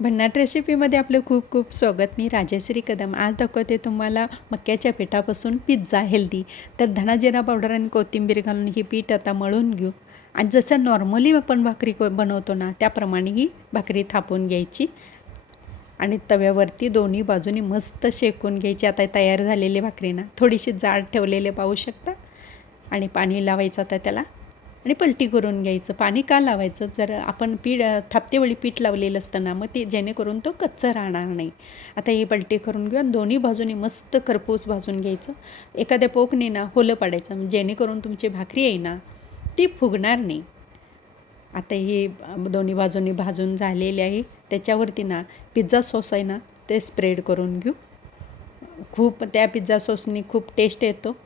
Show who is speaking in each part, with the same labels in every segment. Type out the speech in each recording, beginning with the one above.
Speaker 1: भन्नाट रेसिपीमध्ये आपलं खूप खूप स्वागत. मी राजश्री कदम. आज दाखवते तुम्हाला मक्याच्या पिठापासून पिझ्झा हेल्दी. तर धनाजिरा पावडर आणि कोथिंबीर घालून ही पीठ आता मळून घेऊ. आणि जसं नॉर्मली आपण भाकरी क- बनवतो ना त्याप्रमाणे ही भाकरी थापून घ्यायची. आणि तव्यावरती दोन्ही बाजूनी मस्त शेकून घ्यायची. आता तयार झालेली भाकरी ना थोडीशी जाड ठेवलेले पाहू शकता. आणि पाणी लावायचं आता त्याला. आणि पलटी करून घ्यायचं. पाणी का लावायचं? जर आपण पीठ थापतेवेळी पीठ लावलेलं असतं ना मग ते जेणेकरून तो कच्चं राहणार नाही. आता ही पलटी करून घेऊ आणि दोन्ही बाजूने मस्त खरपूस भाजून घ्यायचं. एखाद्या पोकने ना होलं पाडायचं. जेणेकरून तुमची भाकरी आहे ना ती फुगणार नाही. आता हे दोन्ही बाजूनी भाजून झालेली आहे. त्याच्यावरती ना पिझ्झा सॉस आहे ना ते स्प्रेड करून घेऊ. खूप त्या पिझ्झा सॉसनी खूप टेस्ट येतो.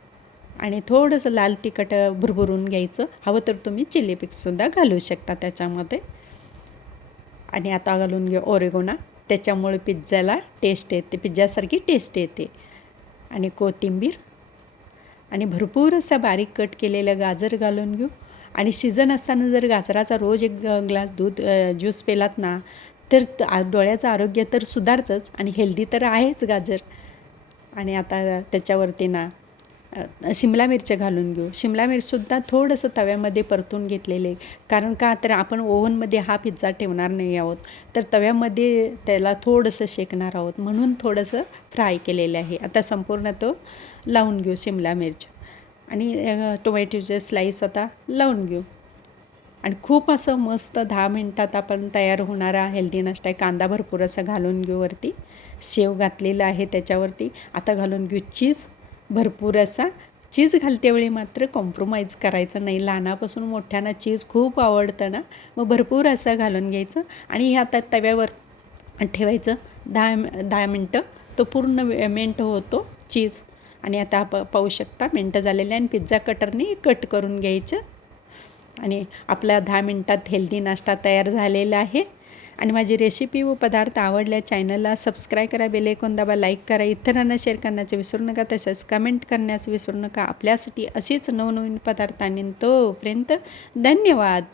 Speaker 1: आणि थोडंसं लाल तिखट भुरभुरून घ्यायचं. हवं तर तुम्ही चिली पिक्ससुद्धा घालू शकता त्याच्यामध्ये. आणि आता घालून घेऊ ओरेगोना. त्याच्यामुळे पिझ्झाला टेस्ट येते. पिझ्झासारखी टेस्ट येते. आणि कोथिंबीर. आणि भरपूर असा बारीक कट केलेलं गाजर घालून घेऊ. आणि सीझन असताना जर गाजराचा रोज एक ग्लास दूध ज्यूस पेलात ना तर त- डोळ्याचं आरोग्य तर सुधारतंच. आणि हेल्दी तर आहेच गाजर. आणि आता त्याच्यावरती ना शिमला मिरच्या घालून घेऊ. शिमला मिरचसुद्धा थोडंसं तव्यामध्ये परतून घेतलेले कारण का तर आपण ओव्हनमध्ये हा पिझ्झा ठेवणार नाही आहोत. तर तव्यामध्ये त्याला थोडंसं शेकणार आहोत. म्हणून थोडंसं फ्राय केलेले आहे. आता संपूर्ण तो लावून घेऊ शिमला मिरच. आणि टोमॅटोचे स्लाईस आता लावून घेऊ. आणि खूप असं मस्त दहा मिनटात आपण तयार होणारा हेल्दी नाश्ता आहे. कांदा भरपूर असा घालून घेऊ वरती. शेव घातलेला आहे त्याच्यावरती. आता घालून घेऊ चीज. भरपूर असा चीज घालतेवेळी मात्र कॉम्प्रोमाइज करायचं नाही. लहानापासून मोठ्यांना चीज खूप आवडतं ना मग भरपूर असं घालून घ्यायचं आणि हे आता तव्यावर ठेवायचं. दहा दहा मिनटं तो पूर्ण मेंट होतो चीज. आणि आता प पाहू शकता मिनटं झालेले आणि पिझ्झा कटरने कट करून घ्यायचं. आणि आपला दहा मिनटात हेल्दी नाश्ता तयार झालेला आहे. आणि माझी रेसिपी व पदार्थ आवडल्या चॅनलला सबस्क्राईब करा बेलेकोन दाबा लाईक करा. इतरांना शेअर करण्याचं विसरू नका तसेच कमेंट करण्याचं विसरू नका. आपल्यासाठी असेच नवनवीन पदार्थ आणि तोपर्यंत धन्यवाद.